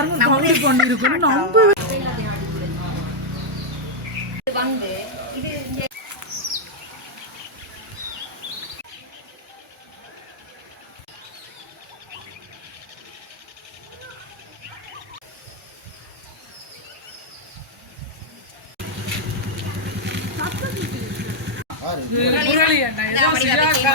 பாருங்க கவலை கொண்டு இருக்கணும் நம்ப வந்து இது இங்க முரளி அண்ணா ஏதோ சியாக்கா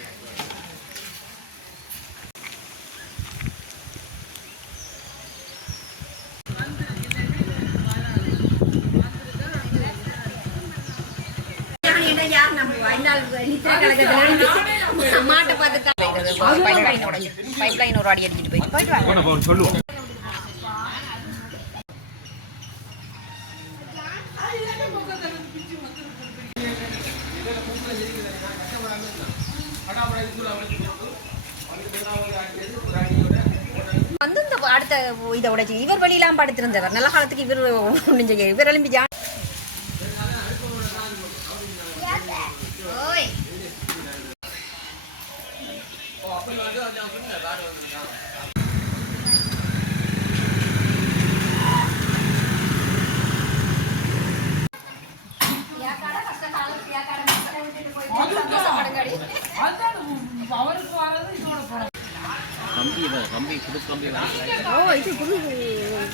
யார் நித்திர கழகத்துல மாட்டை பார்த்து பைப் லைன் ஒரு அடி போய் போயிட்டு வாங்க வந்து இந்த அடுத்த இதை உடைச்சு. இவர் வழியெல்லாம் படுத்திருந்தவர். நல்ல காலத்துக்கு இவர் இவர் எழும்பி கம்பி தான் கம்பி புது கம்பி ஓ இது புது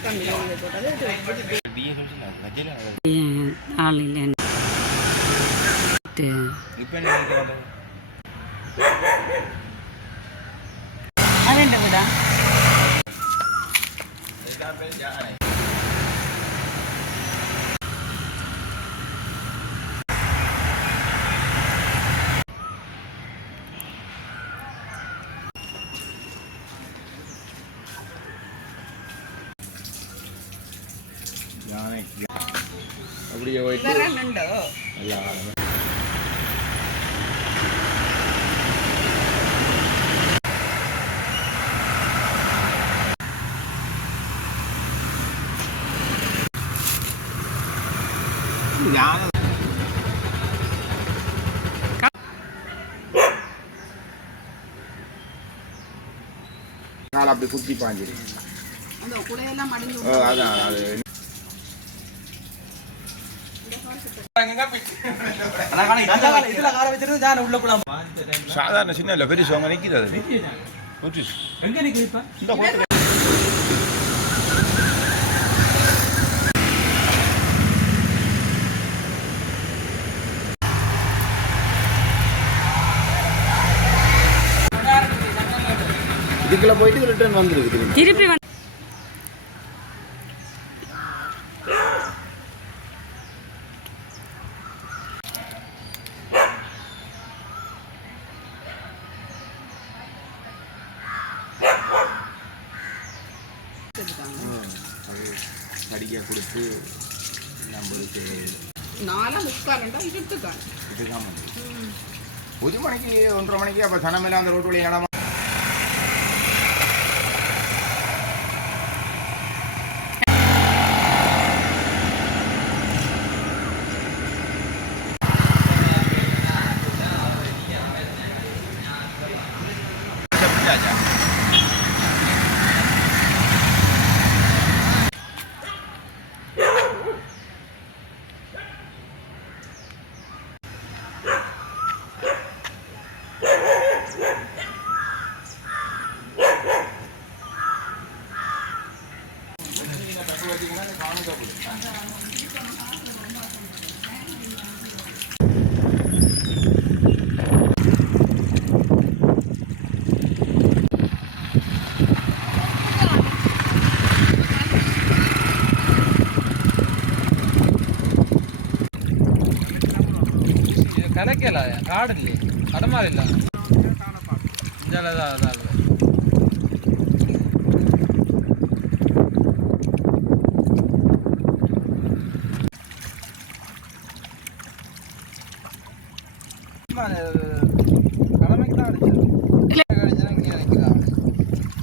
கம்பி rồi đó அப்படியே போயிட்டு வரேன் நண்டு கால் அப்படி குத்தி பாஞ்சிரு ஆ, அதான் அது. சாதாரண சின்ன இல்லை பெரிய சோங்க நோட்டீஸ் இந்த இதுக்குள்ள போயிட்டு ரிட்டர்ன் வந்துருக்கு திருப்பி வந்து கொடுத்து நம்மளுக்கு நாலா முக்காலண்டா இருட்டுக்கான் இதுதான் ஒரு மணிக்கு ஒன்றரை மணிக்கு அப்போ சனமெல்லாம் அந்த ரோட்டு நடமா? 下去。ಅಡಕೆಲ್ಲ ಕಾಡಿಲ್ಲಿ ಅಡಮಾರಿಲ್ಲ ಜಲದ ಅದಲ್ಲ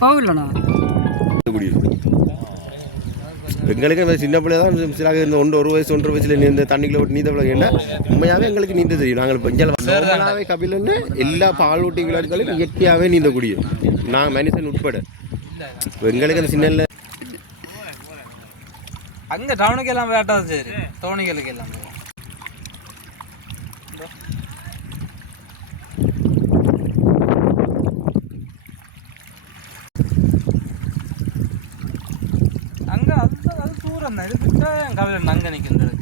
போகலண்ணா எங்களுக்கு சின்ன பிள்ளை தான் சிலாக இருந்த ஒன்று ஒரு வயசு ஒன்றரை வயசுல நீ இந்த தண்ணிக்குள்ள விட்டு நீந்த பிள்ளை உண்மையாகவே எங்களுக்கு நீந்த தெரியும். நாங்கள் நார்மலாகவே கபிலன்னு எல்லா பாலூட்டி விளையாட்டுகளையும் இயற்கையாகவே நீந்த முடியும் நான் மனுஷன் உட்பட. எங்களுக்கு அந்த சின்ன அங்கே டவுனுக்கு எல்லாம் வேட்டாது சரி. தோணிகளுக்கு எல்லாம் நடந்தது என் கவலை நங்க நிற்கின்றது